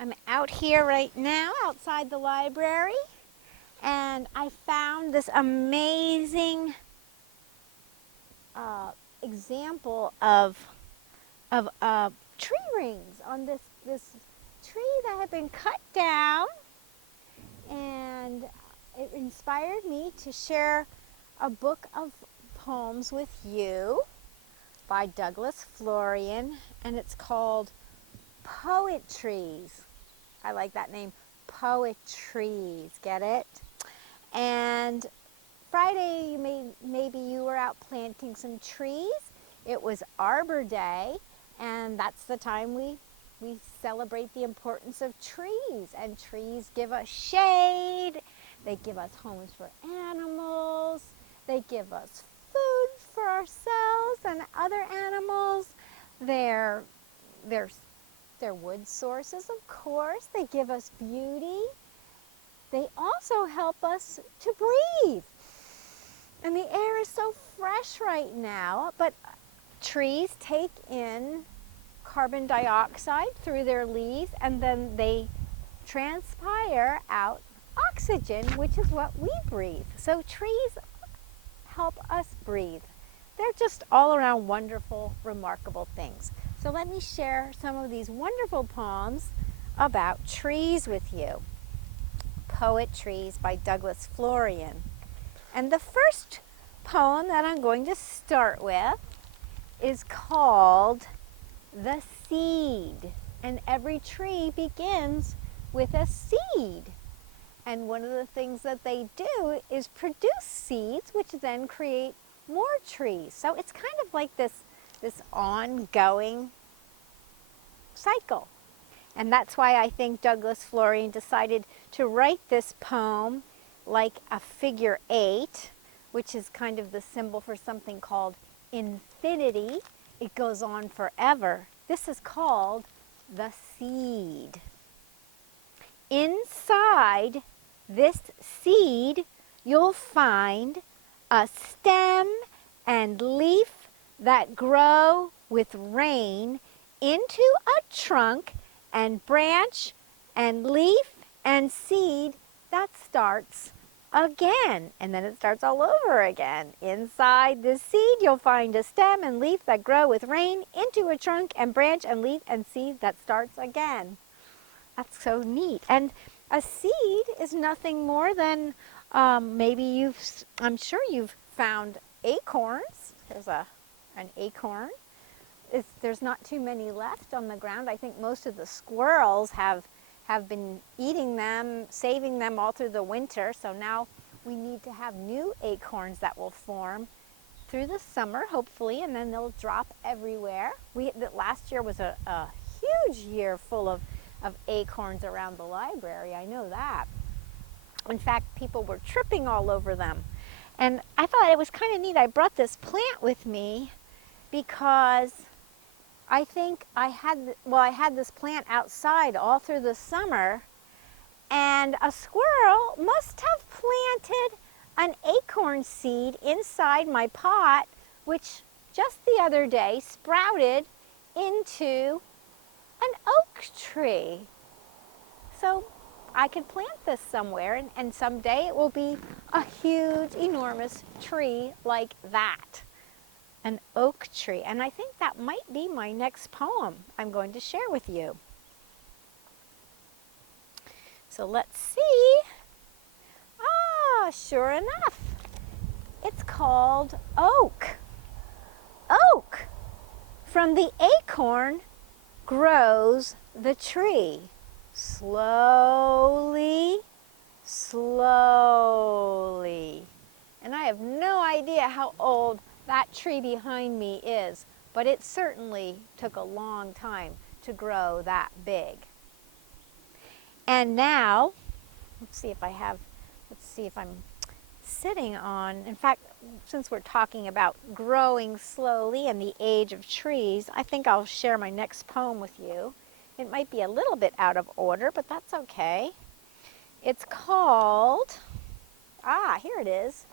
I'm out here right now outside the library, and I found this amazing example of tree rings on this tree that had been cut down, and it inspired me to share a book of poems with you by Douglas Florian, and it's called Poetrees. I like that name, Poetrees. Get it? And Friday, maybe you were out planting some trees. It was Arbor Day, and that's the time we celebrate the importance of trees. And trees give us shade. They give us homes for animals. They give us food for ourselves and other animals. They're wood sources, of course. They give us beauty. They also help us to breathe. And the air is so fresh right now, but trees take in carbon dioxide through their leaves, and then they transpire out oxygen, which is what we breathe. So trees help us breathe. They're just all around wonderful, remarkable things. So let me share some of these wonderful poems about trees with you. Poetrees by Douglas Florian. And the first poem that I'm going to start with is called The Seed. And every tree begins with a seed. And one of the things that they do is produce seeds, which then create more trees. So it's kind of like this ongoing cycle. And that's why I think Douglas Florian decided to write this poem like a figure 8, which is kind of the symbol for something called infinity. It goes on forever. This is called the seed. Inside this seed, you'll find a stem and leaf that grow with rain into a trunk and branch and leaf and seed that starts again. And then it starts all over again. Inside the seed, you'll find a stem and leaf that grow with rain into a trunk and branch and leaf and seed that starts again. That's so neat. And a seed is nothing more than I'm sure you've found acorns. There's an acorn. There's not too many left on the ground. I think most of the squirrels have been eating them, saving them all through the winter. So now we need to have new acorns that will form through the summer, hopefully, and then they'll drop everywhere. Last year was a huge year full of acorns around the library. I know that. In fact, people were tripping all over them. And I thought it was kind of neat. I brought this plant with me because I think I had this plant outside all through the summer, and a squirrel must have planted an acorn seed inside my pot, which just the other day sprouted into an oak tree. So I could plant this somewhere, and someday it will be a huge, enormous tree like that. An oak tree. And I think that might be my next poem I'm going to share with you. So let's see. Sure enough. It's called Oak. Oak. From the acorn grows the tree. Slowly, slowly. And I have no idea how old that tree behind me is, but it certainly took a long time to grow that big. And now, let's see if I'm sitting on, in fact, since we're talking about growing slowly and the age of trees, I think I'll share my next poem with you. It might be a little bit out of order, but that's okay. It's called, here it is.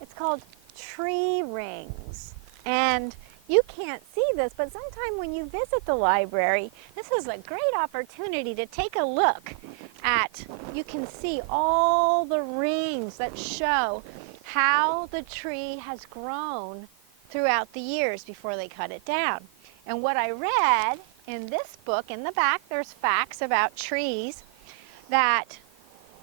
It's called Tree Rings. And you can't see this, but sometime when you visit the library, this is a great opportunity to take a look at, you can see all the rings that show how the tree has grown throughout the years before they cut it down. And what I read in this book, in the back, there's facts about trees, that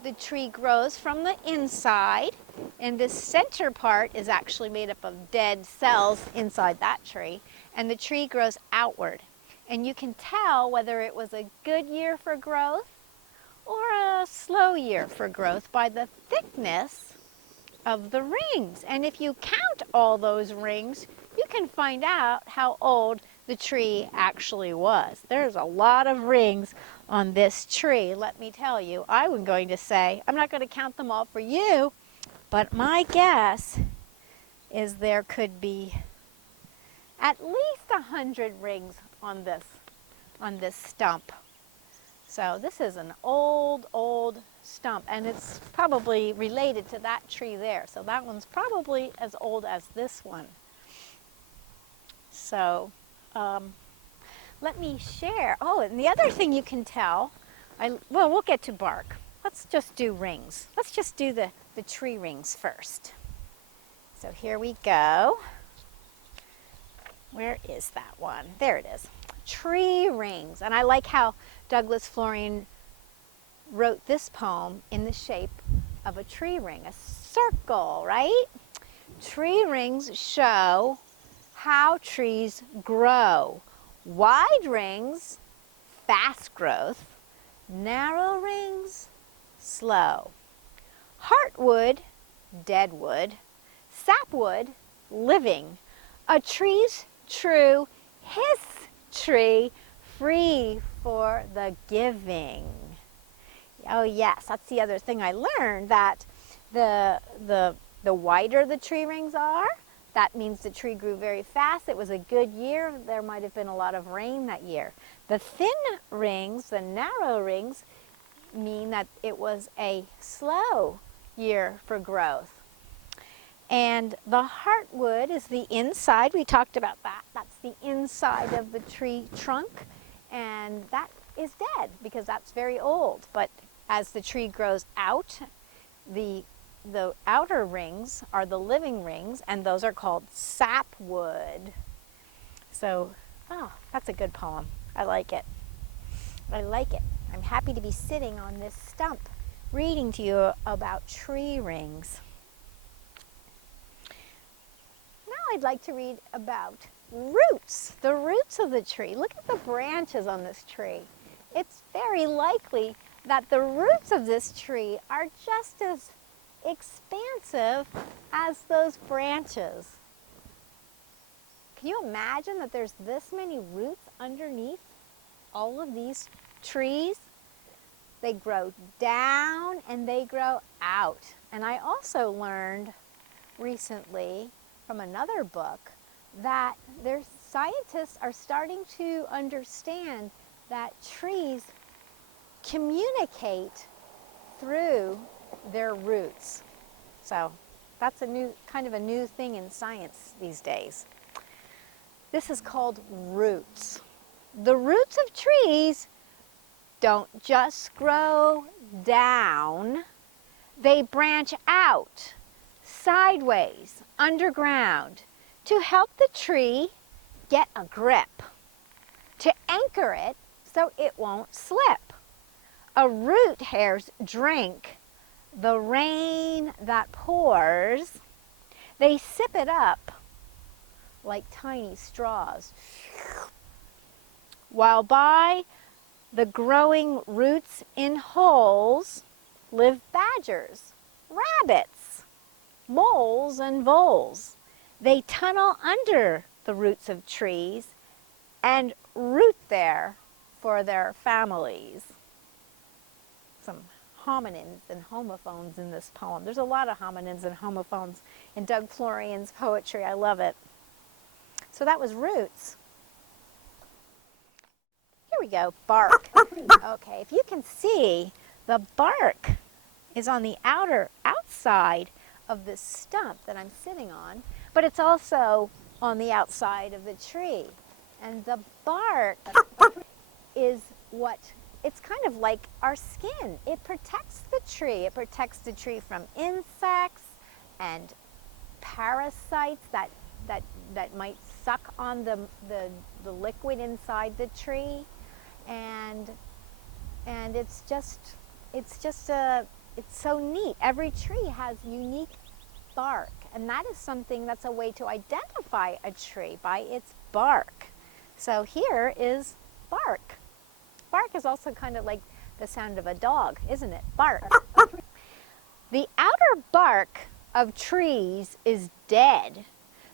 the tree grows from the inside, and this center part is actually made up of dead cells inside that tree, and the tree grows outward. And you can tell whether it was a good year for growth or a slow year for growth by the thickness of the rings. And if you count all those rings, you can find out how old the tree actually was. There's a lot of rings on this tree, let me tell you. I was going to say, I'm not going to count them all for you, but my guess is there could be at least 100 rings on this stump. So this is an old stump, and it's probably related to that tree there. So that one's probably as old as this one. So let me share. Oh, and the other thing you can tell, well, we'll get to bark. Let's just do rings. Let's just do the tree rings first. So here we go. Where is that one? There it is. Tree rings. And I like how Douglas Florian wrote this poem in the shape of a tree ring, a circle, right? Tree rings show how trees grow. Wide rings, fast growth. Narrow rings, slow. Heartwood, dead wood. Sapwood, living. A tree's true history, free for the giving. Oh yes, that's the other thing I learned, that the wider the tree rings are, that means the tree grew very fast. It was a good year. There might have been a lot of rain that year. The thin rings, the narrow rings, mean that it was a slow year for growth. And the heartwood is the inside. We talked about that. That's the inside of the tree trunk. And that is dead because that's very old. But as the tree grows out, the outer rings are the living rings, and those are called sapwood. So, oh, that's a good poem. I like it. I like it. I'm happy to be sitting on this stump reading to you about tree rings. Now I'd like to read about roots, the roots of the tree. Look at the branches on this tree. It's very likely that the roots of this tree are just as expansive as those branches. Can you imagine that there's this many roots underneath all of these trees? They grow down and they grow out. And I also learned recently from another book that scientists are starting to understand that trees communicate through their roots. So that's kind of a new thing in science these days. This is called roots. The roots of trees don't just grow down, they branch out, sideways, underground, to help the tree get a grip, to anchor it so it won't slip. A root hares drink the rain that pours. They sip it up like tiny straws. While by the growing roots in holes live badgers, rabbits, moles, and voles. They tunnel under the roots of trees and root there for their families. Some homonyms and homophones in this poem. There's a lot of homonyms and homophones in Doug Florian's poetry. I love it. So that was roots. Here we go, bark. Okay, if you can see, the bark is on the outside of this stump that I'm sitting on, but it's also on the outside of the tree. And the bark is what, it's kind of like our skin. It protects the tree. It protects the tree from insects and parasites that might suck on the liquid inside the tree. And it's so neat. Every tree has unique bark, and that is something that's a way to identify a tree, by its bark. So here is bark. Bark is also kind of like the sound of a dog, isn't it? Bark. The outer bark of trees is dead.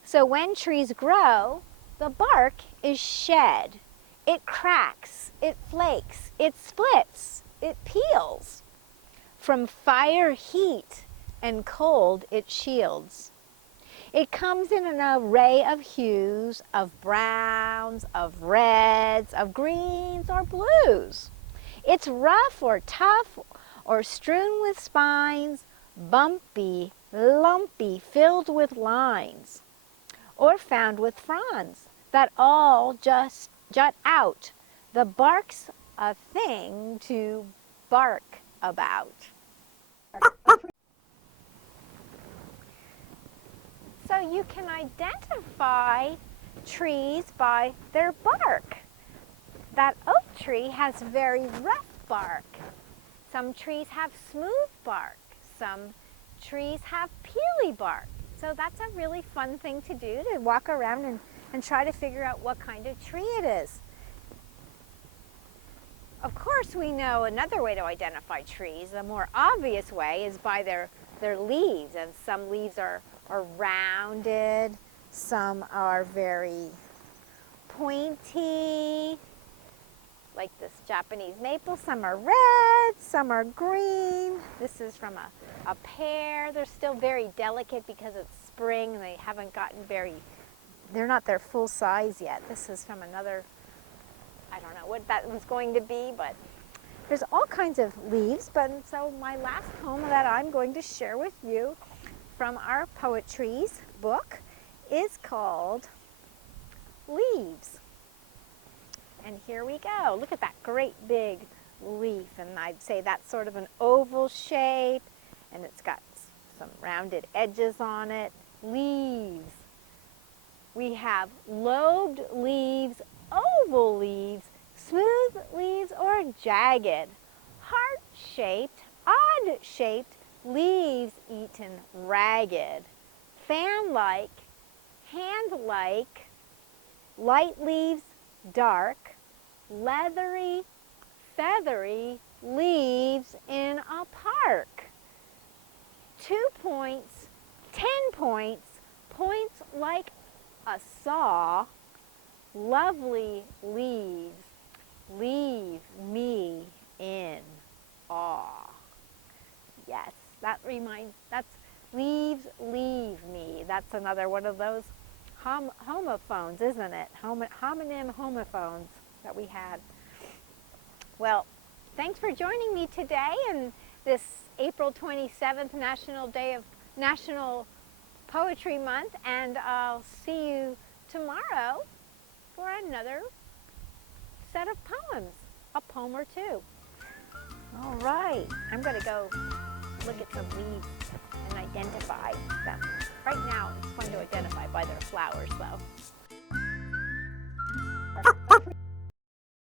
So when trees grow, the bark is shed. It cracks, it flakes, it splits, it peels. From fire, heat, and cold it shields. It comes in an array of hues, of browns, of reds, of greens, or blues. It's rough or tough or strewn with spines, bumpy, lumpy, filled with lines, or found with fronds that all just jut out. The bark's a thing to bark about. So you can identify trees by their bark. That oak tree has very rough bark. Some trees have smooth bark. Some trees have peely bark. So that's a really fun thing to do, to walk around and try to figure out what kind of tree it is. Of course, we know another way to identify trees. The more obvious way is by their leaves. And some leaves are rounded, some are very pointy, like this Japanese maple. Some are red, some are green. This is from a pear. They're still very delicate because it's spring and they haven't gotten they're not their full size yet. This is from another, I don't know what that one's going to be, but there's all kinds of leaves. But so my last poem that I'm going to share with you from our Poetrees book is called Leaves. And here we go. Look at that great big leaf, and I'd say that's sort of an oval shape, and it's got some rounded edges on it. Leaves. We have lobed leaves, oval leaves, smooth leaves, or jagged, heart-shaped, odd-shaped leaves eaten ragged, fan-like, hand-like, light leaves, dark, leathery, feathery leaves in a park. 2 points, 10 points, points like a saw, lovely leaves, leave me in awe. Yes, that's leaves leave me. That's another one of those homophones, isn't it? Homonym homophones that we had. Well, thanks for joining me today in this April 27th National Poetry Month, and I'll see you tomorrow for another set of poems, a poem or two. All right, I'm going to go look at some leaves and identify them. Right now, it's fun to identify by their flowers, though.